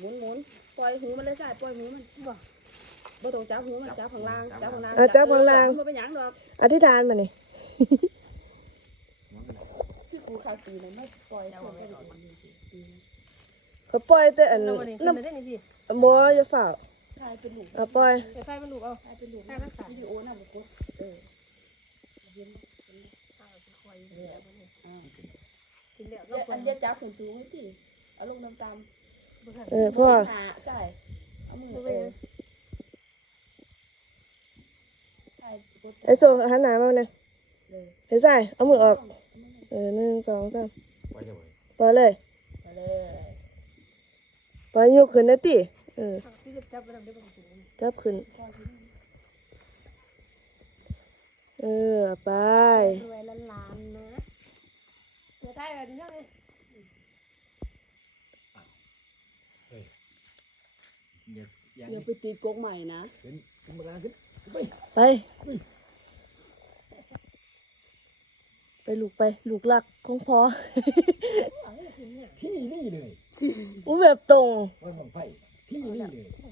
หมุนหมุนปล่อยหูมันเลยใส่ปล่อยหูมันบ่บ่ต้องจับหูมันจับข้างล่างจับข้างล่างเออจับข้างล่าง มันบ่เป็นหยังดอกอธิษฐานมานี่ที่กูคาตีน่ะไม่ปล่อยเขาไปเขาปล่อยแต่อันเราวันนี้ขึ้นน้มาได้นี่พี่ำบ่อย่าฝ่าถ่ายเป็นลูกเอาปล่อยไฟไฟมันลูกเอาถ่ายเป็นลูกถ่ายมันขาดวิดีโอน่ะบ่กดเออกินเดี๋ยวเดี๋ยวอันเดียวจับหูสูงไว้สิเอาลงน้ำตาม เออพ่อหาใช่เอามือเออถ่ายกดไอโซหันหน้ามาเลยเฮ้ยใส่เอามือออก เออหนึ่งสองสามปล่อยเลยปล่อยยกขึ้นได้ติเออจับไปทำได้บ้างสิจับขึ้น เออ ไปรวยล้านล้านนะเดี๋ยวได้แบบนี้เลย เดี๋ยวยังอย่าไปตีกกใหม่นะขึ้นขึ้นมากันขึ้นไปไป ไปลูกไป ลูกหลักของพอ ที่นี่เลยอู้แบบตรง ว่าบังไฟที่นี่เลย